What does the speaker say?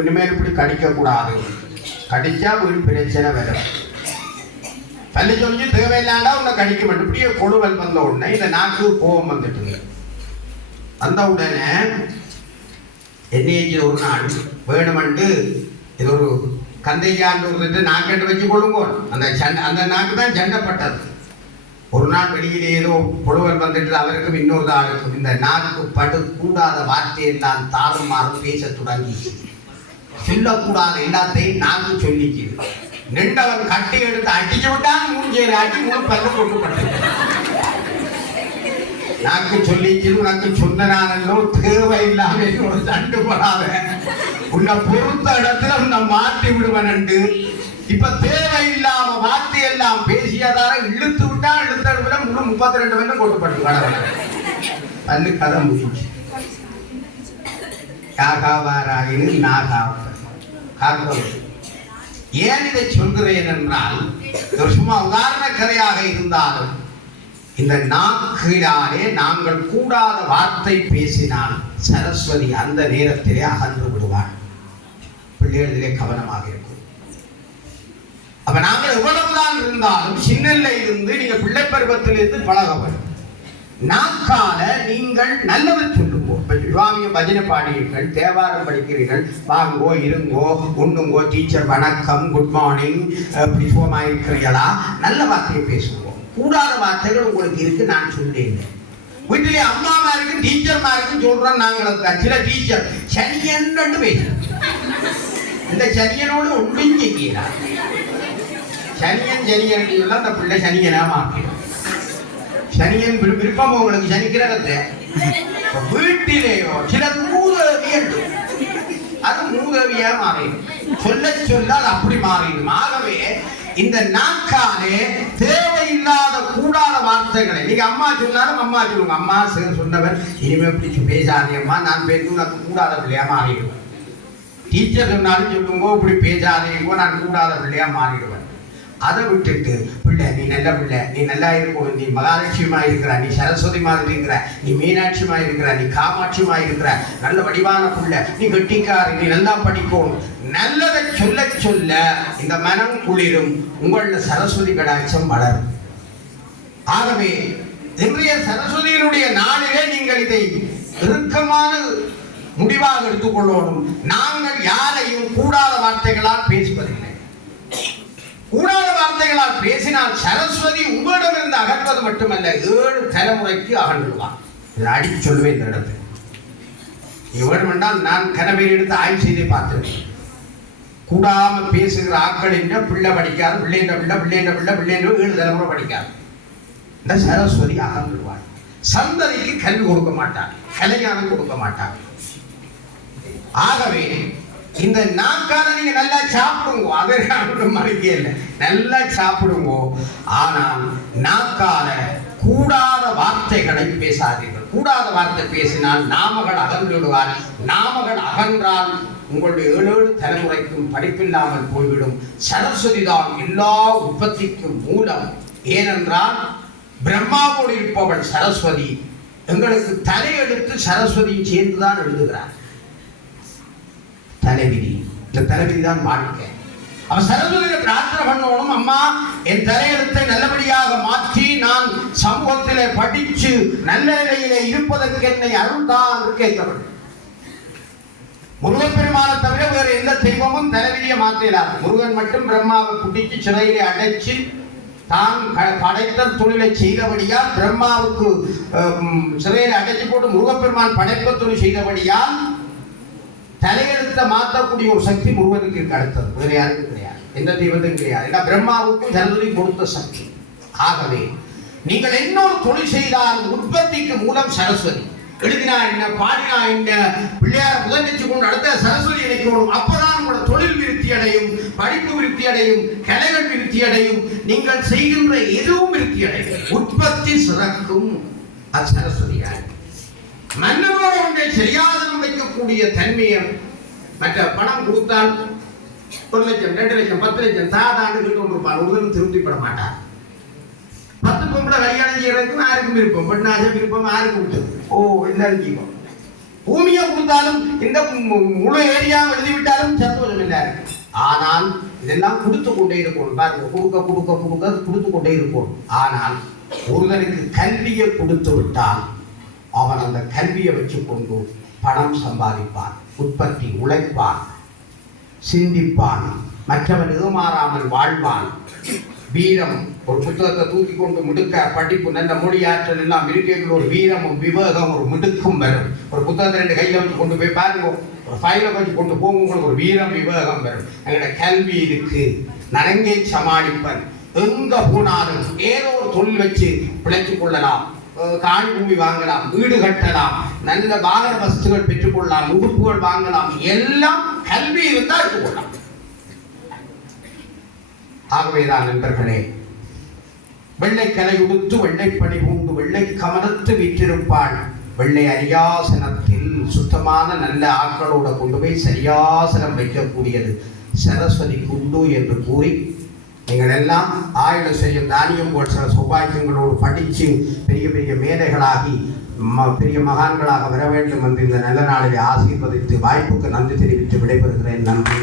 இனிமேல் இப்படி கடிக்க கூடாது. கடிச்சா ஒரு பிரச்சனை வரும். தள்ளி சொல்லி தேவையில்லாண்டா உன்னை கடிக்க மாட்டேன். இப்படியே கொடுவல் வந்த உடனே இந்த நாக்கு கோபம் வந்துட்டுங்க. வந்த உடனே என்னைக்கு ஒரு நாள் வேணுமெண்டு இது ஒரு கந்தையாண்டு ஒரு நாக்கெட்டு வச்சு கொள்ளுங்கோ. அந்த சண்டை அந்த நாக்கு தான் சண்டைப்பட்டது. ஒரு நாள் வெளியில் ஏதோ புலவர் வந்துட்டு அவருக்கும் இன்னொரு ஆளுக்கும் இந்த நாக்கு படு கூடாத வார்த்தையெல்லாம் தாறுமாறும் பேச தொடங்கிச்சு. சொல்லக்கூடாத எல்லாத்தையும் நாக்கு சொல்லிச்சு நின்றவன் கட்டி எடுத்து அடிச்சு விட்டான் மூஞ்சேரி அடி மூணு பல்லு கொண்டு நாக்கு சொல்லிச்சு உனக்கு சொன்னனானோ தேவையில்லாம ஒரு தண்டு போடாத. உன்னை பொறுத்த இடத்துல உன்னை மாற்றி விடுவனண்டு இப்ப தேவையில்லாம வார்த்தை எல்லாம் பேசியதால இழுத்து விட்டா இழுத்த இடத்துல முழு முப்பத்தி ரெண்டு பேரும் கொண்டு கடவுள் பல்லு கதை முடிஞ்சு யாகாவாராயின் நாகாவ காக்கவும் ஏன் இதை சொல்கிறேன் என்றால் இது சும்மா உதாரண கதையாக இருந்தாலும் இந்த நாக்கிலாலே நாங்கள் கூடாத வார்த்தை பேசினால் சரஸ்வதி அந்த நேரத்திலே அகன்று விடுவாள். பிள்ளைகளிலே கவனமாக இருக்கும். அப்ப நாங்கள் எவ்வளவுதான் இருந்தாலும் சின்னல்ல இருந்து நீங்க பிள்ளை பருவத்திலிருந்து பழகவர் நாக்கால நீங்கள் நல்லவன் சொல்லுங்கோ. இப்ப பஜனை பாடியீர்கள் தேவாரம் படிக்கிறீர்கள் வாங்கோ இருங்கோ உண்ணுங்கோ டீச்சர் வணக்கம் குட் மார்னிங் இப்படி சுகமா இருக்கிறீங்களா நல்ல வார்த்தையை பேசுவோம் கூடாத வார்த்தைகள் உங்களுக்கு இருக்கு நான் சொல்லேன் வீட்டிலே அம்மாமா இருக்கு டீச்சர்மா இருக்கு சொல்றோம் நாங்கள் சில டீச்சர் சனியன் பேசுறோம் இந்த சனியனோடு ஒன்றும் செய்கிறார் சனியன் சனியன் அந்த பிள்ளை சனியனா மாற்றிடும் சனியன் விருப்பம் உங்களுக்கு சனிக்கிறதத்தை வீட்டிலேயோ சில மூதவி என்று அது மூதவியா மாறிடும். சொல்ல சொல்ல அது அப்படி மாறிடும். ஆகவே இந்த நாக்காலே தேவையில்லாத கூடாத வார்த்தைகளை நீங்க அம்மா சொன்னாலும் அம்மா சொல்லுங்க. அம்மா சொன்னவர் இனிமே இப்படி பேசாதேம்மா நான் பேருந்து உனக்கு கூடாத பிள்ளையா மாறிடுவேன் டீச்சர் சொன்னாலும் சொல்லுங்க இப்படி பேசாதேங்கோ நான் கூடாத பிள்ளையா மாறிடுவேன். அதை விட்டுட்டு பிள்ளை நீ நல்ல பிள்ளை நீ நல்லா இருக்கும் நீ மகாலட்சுமிமா இருக்கிற நீ சரஸ்வதி மாதிரி இருக்கிற நீ மீனாட்சிமா இருக்கிற நீ காமாட்சிமா இருக்கிற நல்ல வடிவான பிள்ளை நீ கெட்டிக்காரி நீ நல்லா படிக்கும் நல்லதை சொல்ல சொல்ல இந்த மனம் குளிரும் உங்களில் சரஸ்வதி கடாட்சம் வளரும். ஆகவே இன்றைய சரஸ்வதியினுடைய நாளிலே நீங்கள் இதை இறுக்கமான முடிவாக எடுத்துக்கொள்ளணும் நாங்கள் யார் கூடாத வார்த்தைகளால் பேசுவதில்லை கூடாத நான் சரஸ்வதி உங்களிடமிருந்து அகற்றுவது மட்டுமல்ல ஏழு தலைமுறைக்கு அகன்றுவான். இதை அடித்து சொல்லுவேன் இந்த இடத்துல. இவன் என்றால் நான் கனவேல் எடுத்து ஆய்வு செய்து பார்த்திருக்கேன் கூடாம பேசுகிற ஆட்கள் என்ற பிள்ளை படிக்காது பிள்ளைன்ற பிள்ளை பிள்ளைன்ற பிள்ளை பிள்ளைன்ற ஏழு தலைமுறை படிக்காது. இந்த சரஸ்வதி அகன்றுவாள். சந்ததிக்கு கல்வி கொடுக்க மாட்டார் கலைஞானம் கொடுக்க மாட்டார் ஆகவே இந்த நாக்கால நீங்க நல்லா சாப்பிடுங்க. அதற்கான ஒன்றும் இல்லை நல்லா சாப்பிடுங்க. ஆனால் நாக்கால கூடாத வார்த்தைகளை பேசாதீர்கள். கூடாத வார்த்தை பேசினால் நாமகள் அகன்று விடுவார் நாமகள் அகன்றால் உங்களுடைய ஏழேழு தலைமுறைக்கும் படிப்பில்லாமல் போய்விடும். சரஸ்வதி தான் எல்லா உற்பத்திக்கும் மூலம். ஏனென்றால் பிரம்மாவோடு இருப்பவள் சரஸ்வதி. எங்களுக்கு தலையெடுத்து சரஸ்வதியும் சேர்ந்துதான் எழுதுகிறார். தலைவிதி. இந்த தலைவிதி தான் வாழ்க்கை அவன் சரஸ்வதியை பிரார்த்தனை பண்ணணும் அம்மா என் தலையெழுத்தை நல்லபடியாக மாற்றி நான் சமூகத்திலே படிச்சு நல்ல நிலையிலே இருப்பதற்கு என்னை அருள்தான் என்று முருகன் முருகப்பெருமானை தவிர வேறு எந்த தெய்வமும் தலைவிதியை மாற்றினார் முருகன் மட்டும் பிரம்மாவை குட்டிக்கு சிறையிலே அடைச்சு தான் படைத்த தொழிலை செய்தபடியால் பிரம்மாவுக்கு சிறையில் அடைச்சு போட்டு முருகப்பெருமான் படைப்ப தொழில் செய்தபடியால் தலையெழுத்தை மாற்றக்கூடிய ஒரு சக்தி முருகனுக்கு அடுத்தது. வேறு யாருக்கும் கிடையாது. எந்த தெய்வத்துக்கும் கிடையாது. ஏன்னா பிரம்மாவுக்கும் ஜனவரி கொடுத்த சக்தி. ஆகவே நீங்கள் இன்னொரு தொழில் செய்தால் உற்பத்திக்கு மூலம் சரஸ்வதி. எழுதினா என்ன பாடினா என்ன பிள்ளையார முதலிச்சு கொண்டு அடுத்த சரஸ்வதி இணைக்கணும் அப்பதான் உங்களோட தொழில் விருத்தி அடையும் படிப்பு விருத்தி அடையும் கலைகள் விருத்தி அடையும் நீங்கள் செய்கின்ற எதுவும் விருத்தி அடையும். உற்பத்தி சிறக்கும். அது சரஸ்வதியாக மன்னனோட ஒன்றை சரியாதனம் வைக்கக்கூடிய தன்மையை மற்ற பணம் கொடுத்தால் ஒரு லட்சம் ரெண்டு லட்சம் பத்து லட்சம் சாதாண்டு கிட்ட கொண்டிருப்பார் ஒருவரும் திருப்திப்பட மாட்டார். பத்து பொம்பளை கல்யாணம் செய்யறதுக்கும் யாருக்கும் விருப்பம்? பெண்ணாசை விருப்பம் யாருக்கும் விட்டது ஓ எல்லாரும் ஜீவம். பூமியை கொடுத்தாலும் இந்த மு- முழு ஏரியா எழுதிவிட்டாலும் சந்தோஷம் இல்லை ஆனால் இதெல்லாம் கொடுத்து கொண்டே இருக்கும் பாருங்க கொடுக்க கொடுக்க கொடுக்க கொடுத்து கொண்டே இருக்கும் ஆனால் ஒருவனுக்கு கல்வியை கொடுத்து விட்டால் அவன் அந்த கல்வியை வச்சு கொண்டு பணம் சம்பாதிப்பான் உற்பத்தி உழைப்பான் சிந்திப்பான் மற்றவன் ஏமாறாமல் வாழ்வான். வீரம் ஒரு புத்தகத்தை தூக்கி கொண்டு மிடுக்க படிப்பு நல்ல மொழியாற்றல் எல்லாம் இருக்கைகள் ஒரு வீரமும் விவேகம் ஒரு மிடுக்கும் வரும். ஒரு புத்தகத்தை ரெண்டு கையில வச்சு கொண்டு போய் பாருங்க ஒரு ஃபைலை வச்சு கொண்டு போகும் உங்களுக்கு ஒரு வீரம் விவேகம் வரும். எங்களோட கல்வி இருக்கு நனங்கே சமாளிப்பன். எங்க போனாலும் ஏதோ ஒரு தொழில் வச்சு பிழைத்துக் கொள்ளலாம். காணி பூமி வாங்கலாம் வீடு கட்டலாம் நல்ல வாகன வசதிகள் பெற்றுக்கொள்ளலாம் உறுப்புகள் வாங்கலாம் எல்லாம் கல்வி இருந்தால் எடுத்துக்கொள்ளலாம். ஆகவேதான் நண்பர்களே வெள்ளை கலை உடுத்து வெள்ளை பணி பூண்டு வெள்ளை கமலத்து வீற்றிருப்பாள். வெள்ளை அரியாசனத்தில் சுத்தமான நல்ல ஆட்களோட கொண்டு போய் சரியாசனம் வைக்கக்கூடியது. சரஸ்வதி குண்டு என்று கூறி நீங்கள் எல்லாம் ஆயுள் செய்யும் தானியம் போல் சில சுபாக்கியங்களோடு படித்து பெரிய பெரிய மேதைகளாகி ம- பெரிய மகான்களாக வர வேண்டும் என்று இந்த நல்ல நாளிலே ஆசீர்வதித்து வாய்ப்புக்கு நன்றி தெரிவித்து விடைபெறுகிறேன். நன்றி.